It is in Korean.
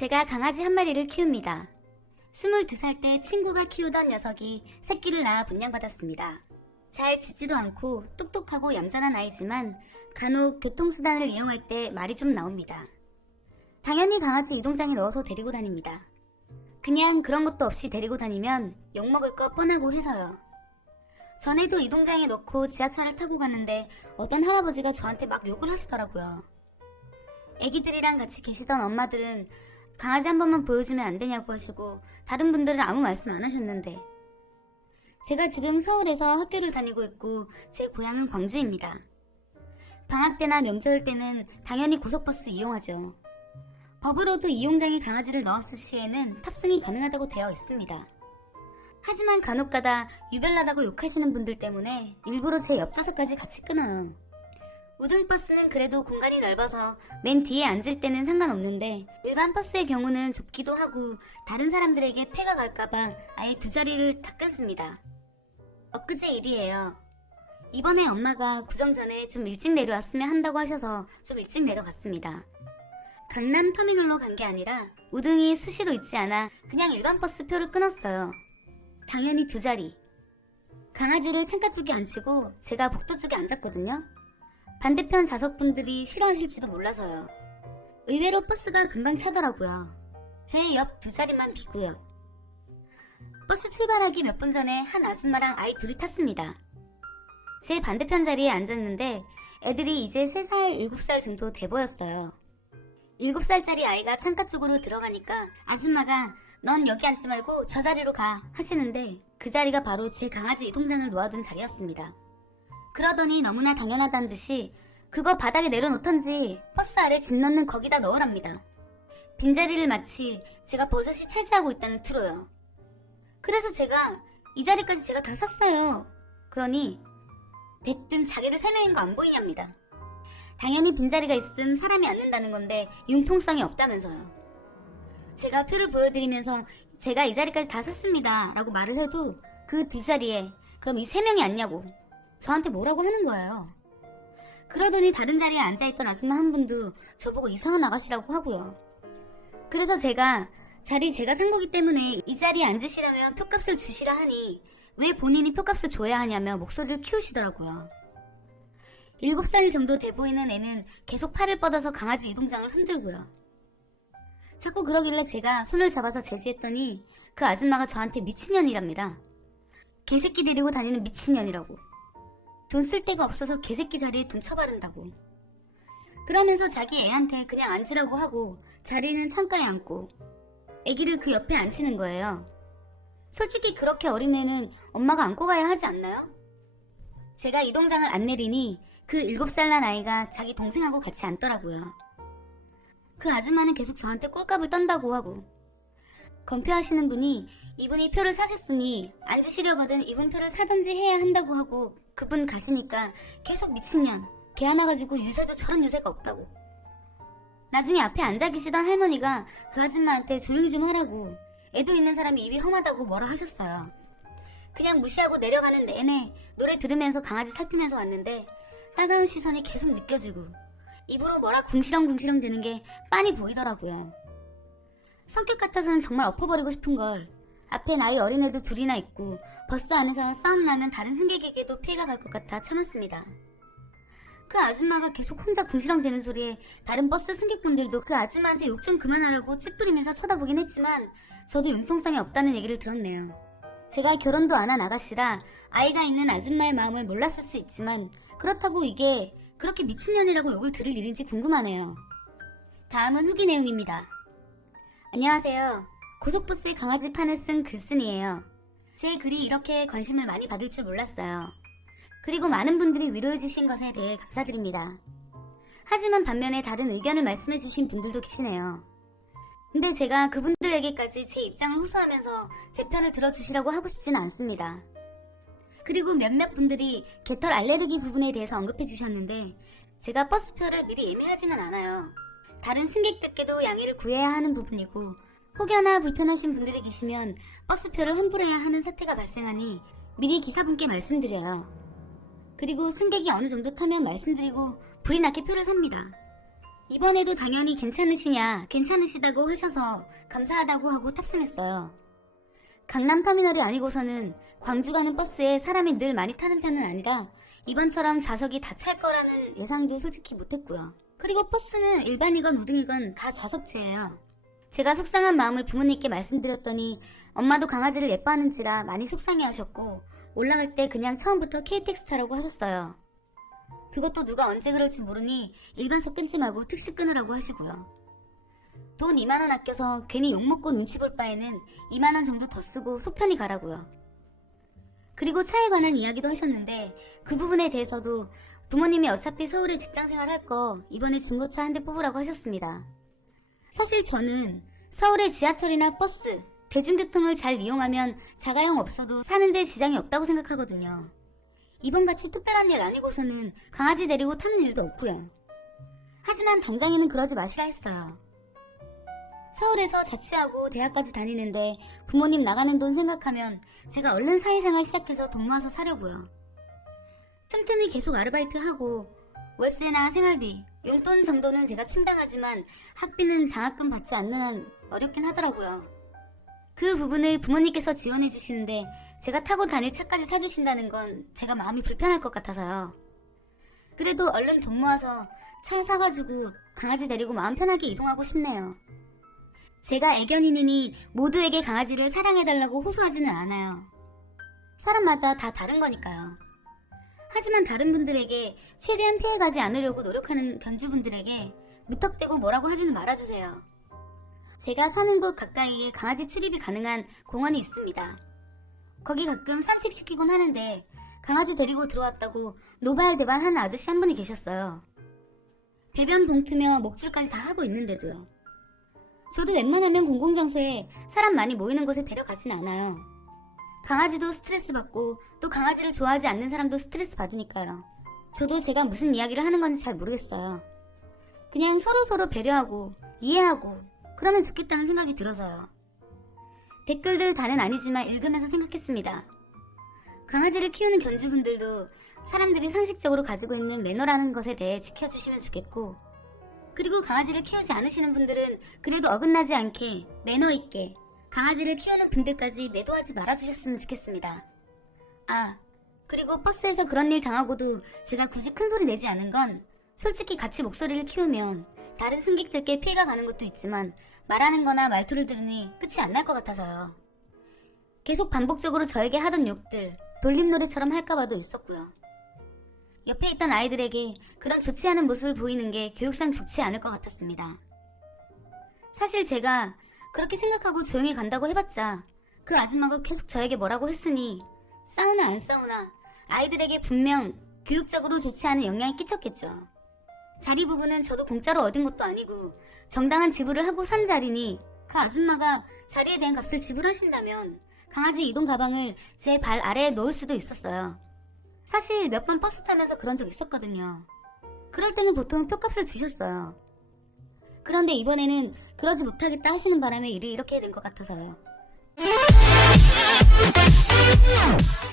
제가 강아지 한 마리를 키웁니다. 22살 때 친구가 키우던 녀석이 새끼를 낳아 분양받았습니다. 잘 짖지도 않고 똑똑하고 얌전한 아이지만 간혹 교통수단을 이용할 때 말이 좀 나옵니다. 당연히 강아지 이동장에 넣어서 데리고 다닙니다. 그냥 그런 것도 없이 데리고 다니면 욕먹을 거 뻔하고 해서요. 전에도 이동장에 넣고 지하철을 타고 갔는데 어떤 할아버지가 저한테 막 욕을 하시더라고요. 애기들이랑 같이 계시던 엄마들은 강아지 한 번만 보여주면 안 되냐고 하시고 다른 분들은 아무 말씀 안 하셨는데 제가 지금 서울에서 학교를 다니고 있고 제 고향은 광주입니다. 방학 때나 명절 때는 당연히 고속버스 이용하죠. 법으로도 이용장에 강아지를 넣었을 시에는 탑승이 가능하다고 되어 있습니다. 하지만 간혹가다 유별나다고 욕하시는 분들 때문에 일부러 제 옆좌석까지 같이 끊어요. 우등버스는 그래도 공간이 넓어서 맨 뒤에 앉을 때는 상관없는데 일반 버스의 경우는 좁기도 하고 다른 사람들에게 폐가 갈까봐 아예 두 자리를 다 끊습니다. 엊그제 일이에요. 이번에 엄마가 구정 전에 좀 일찍 내려왔으면 한다고 하셔서 좀 일찍 내려갔습니다. 강남 터미널로 간 게 아니라 우등이 수시로 있지 않아 그냥 일반 버스 표를 끊었어요. 당연히 두 자리. 강아지를 창가 쪽에 앉히고 제가 복도 쪽에 앉았거든요. 반대편 좌석분들이 싫어하실지도 몰라서요. 의외로 버스가 금방 차더라고요. 제 옆 두 자리만 비고요. 버스 출발하기 몇 분 전에 한 아줌마랑 아이 둘이 탔습니다. 제 반대편 자리에 앉았는데 애들이 이제 3살, 7살 정도 돼 보였어요. 7살짜리 아이가 창가 쪽으로 들어가니까 아줌마가 넌 여기 앉지 말고 저 자리로 가 하시는데 그 자리가 바로 제 강아지 이동장을 놓아둔 자리였습니다. 그러더니 너무나 당연하다는 듯이 그거 바닥에 내려놓던지 버스 아래 짐 넣는 거기다 넣으랍니다. 빈자리를 마치 제가 버젓이 차지하고 있다는 투로요. 그래서 제가 이 자리까지 제가 다 샀어요. 그러니 대뜸 자기들 3명인 거 안 보이냐입니다. 당연히 빈자리가 있음 사람이 앉는다는 건데 융통성이 없다면서요. 제가 표를 보여드리면서 제가 이 자리까지 다 샀습니다 라고 말을 해도 그 두 자리에 그럼 이 3명이 앉냐고 저한테 뭐라고 하는 거예요. 그러더니 다른 자리에 앉아있던 아줌마 한 분도 저보고 이상한 아가씨라고 하고요. 그래서 제가 자리 제가 산 거기 때문에 이 자리에 앉으시려면 표값을 주시라 하니 왜 본인이 표값을 줘야 하냐며 목소리를 키우시더라고요. 7살 정도 돼 보이는 애는 계속 팔을 뻗어서 강아지 이동장을 흔들고요. 자꾸 그러길래 제가 손을 잡아서 제지했더니 그 아줌마가 저한테 미친년이랍니다. 개새끼 데리고 다니는 미친년이라고. 돈 쓸 데가 없어서 개새끼 자리에 돈 쳐바른다고. 그러면서 자기 애한테 그냥 앉으라고 하고 자리는 창가에 앉고 애기를 그 옆에 앉히는 거예요. 솔직히 그렇게 어린 애는 엄마가 안고 가야 하지 않나요? 제가 이동장을 안 내리니 그 7살 난 아이가 자기 동생하고 같이 앉더라고요. 그 아줌마는 계속 저한테 꼴값을 떤다고 하고 검표하시는 분이 이분이 표를 사셨으니 앉으시려거든 이분 표를 사든지 해야 한다고 하고 그분 가시니까 계속 미친년 개 하나 가지고 유세도 저런 유세가 없다고. 나중에 앞에 앉아 계시던 할머니가 그 아줌마한테 조용히 좀 하라고 애도 있는 사람이 입이 험하다고 뭐라 하셨어요. 그냥 무시하고 내려가는 내내 노래 들으면서 강아지 살피면서 왔는데 따가운 시선이 계속 느껴지고 입으로 뭐라 궁시렁궁시렁 되는 게 빤히 보이더라고요. 성격 같아서는 정말 엎어버리고 싶은 걸 앞에 나이 어린 애도 둘이나 있고 버스 안에서 싸움 나면 다른 승객에게도 피해가 갈 것 같아 참았습니다. 그 아줌마가 계속 혼자 궁시렁대는 소리에 다른 버스 승객분들도 그 아줌마한테 욕 좀 그만하라고 찌푸리면서 쳐다보긴 했지만 저도 융통성이 없다는 얘기를 들었네요. 제가 결혼도 안 한 아가씨라 아이가 있는 아줌마의 마음을 몰랐을 수 있지만 그렇다고 이게 그렇게 미친년이라고 욕을 들을 일인지 궁금하네요. 다음은 후기 내용입니다. 안녕하세요. 고속버스에 강아지 판을 쓴 글쓴이에요. 제 글이 이렇게 관심을 많이 받을 줄 몰랐어요. 그리고 많은 분들이 위로해주신 것에 대해 감사드립니다. 하지만 반면에 다른 의견을 말씀해주신 분들도 계시네요. 근데 제가 그분들에게까지 제 입장을 호소하면서 제 편을 들어주시라고 하고 싶지는 않습니다. 그리고 몇몇 분들이 개털 알레르기 부분에 대해서 언급해 주셨는데 제가 버스표를 미리 예매하지는 않아요. 다른 승객들께도 양해를 구해야 하는 부분이고 혹여나 불편하신 분들이 계시면 버스표를 환불해야 하는 사태가 발생하니 미리 기사분께 말씀드려요. 그리고 승객이 어느 정도 타면 말씀드리고 불이 나게 표를 삽니다. 이번에도 당연히 괜찮으시다고 하셔서 감사하다고 하고 탑승했어요. 강남터미널이 아니고서는 광주 가는 버스에 사람이 늘 많이 타는 편은 아니라 이번처럼 좌석이 다 찰 거라는 예상도 솔직히 못했고요. 그리고 버스는 일반이건 우등이건 다 좌석제예요. 제가 속상한 마음을 부모님께 말씀드렸더니 엄마도 강아지를 예뻐하는지라 많이 속상해하셨고 올라갈 때 그냥 처음부터 KTX 타라고 하셨어요. 그것도 누가 언제 그럴지 모르니 일반석 끊지 말고 특식 끊으라고 하시고요. 돈 2만원 아껴서 괜히 욕먹고 눈치 볼 바에는 2만원 정도 더 쓰고 속 편히 가라고요. 그리고 차에 관한 이야기도 하셨는데 그 부분에 대해서도 부모님이 어차피 서울에 직장생활 할 거 이번에 중고차 한 대 뽑으라고 하셨습니다. 사실 저는 서울의 지하철이나 버스, 대중교통을 잘 이용하면 자가용 없어도 사는데 지장이 없다고 생각하거든요. 이번같이 특별한 일 아니고서는 강아지 데리고 타는 일도 없고요. 하지만 당장에는 그러지 마시라 했어요. 서울에서 자취하고 대학까지 다니는데 부모님 나가는 돈 생각하면 제가 얼른 사회생활 시작해서 돈 모아서 사려고요. 틈틈이 계속 아르바이트하고 월세나 생활비, 용돈 정도는 제가 충당하지만 학비는 장학금 받지 않는 한 어렵긴 하더라고요. 그 부분을 부모님께서 지원해 주시는데 제가 타고 다닐 차까지 사주신다는 건 제가 마음이 불편할 것 같아서요. 그래도 얼른 돈 모아서 차 사가지고 강아지 데리고 마음 편하게 이동하고 싶네요. 제가 애견인이니 모두에게 강아지를 사랑해달라고 호소하지는 않아요. 사람마다 다 다른 거니까요. 하지만 다른 분들에게 최대한 피해가지 않으려고 노력하는 견주분들에게 무턱대고 뭐라고 하지는 말아주세요. 제가 사는 곳 가까이에 강아지 출입이 가능한 공원이 있습니다. 거기 가끔 산책시키곤 하는데 강아지 데리고 들어왔다고 노발대발 하는 아저씨 한 분이 계셨어요. 배변 봉투며 목줄까지 다 하고 있는데도요. 저도 웬만하면 공공장소에 사람 많이 모이는 곳에 데려가진 않아요. 강아지도 스트레스 받고 또 강아지를 좋아하지 않는 사람도 스트레스 받으니까요. 저도 제가 무슨 이야기를 하는 건지 잘 모르겠어요. 그냥 서로서로 배려하고 이해하고 그러면 좋겠다는 생각이 들어서요. 댓글들 다는 아니지만 읽으면서 생각했습니다. 강아지를 키우는 견주분들도 사람들이 상식적으로 가지고 있는 매너라는 것에 대해 지켜주시면 좋겠고, 그리고 강아지를 키우지 않으시는 분들은 그래도 어긋나지 않게 매너 있게 강아지를 키우는 분들까지 매도하지 말아주셨으면 좋겠습니다. 아, 그리고 버스에서 그런 일 당하고도 제가 굳이 큰 소리 내지 않은 건 솔직히 같이 목소리를 키우면 다른 승객들께 피해가 가는 것도 있지만 말하는 거나 말투를 들으니 끝이 안 날 것 같아서요. 계속 반복적으로 저에게 하던 욕들 돌림노래처럼 할까봐도 있었고요. 옆에 있던 아이들에게 그런 좋지 않은 모습을 보이는 게 교육상 좋지 않을 것 같았습니다. 사실 제가 그렇게 생각하고 조용히 간다고 해봤자 그 아줌마가 계속 저에게 뭐라고 했으니 싸우나 안 싸우나 아이들에게 분명 교육적으로 좋지 않은 영향이 끼쳤겠죠. 자리 부분은 저도 공짜로 얻은 것도 아니고 정당한 지불을 하고 산 자리니 그 아줌마가 자리에 대한 값을 지불하신다면 강아지 이동 가방을 제 발 아래에 놓을 수도 있었어요. 사실 몇 번 버스 타면서 그런 적 있었거든요. 그럴 때는 보통 표값을 주셨어요. 그런데 이번에는 그러지 못하겠다 하시는 바람에 일이 이렇게 된 것 같아서요.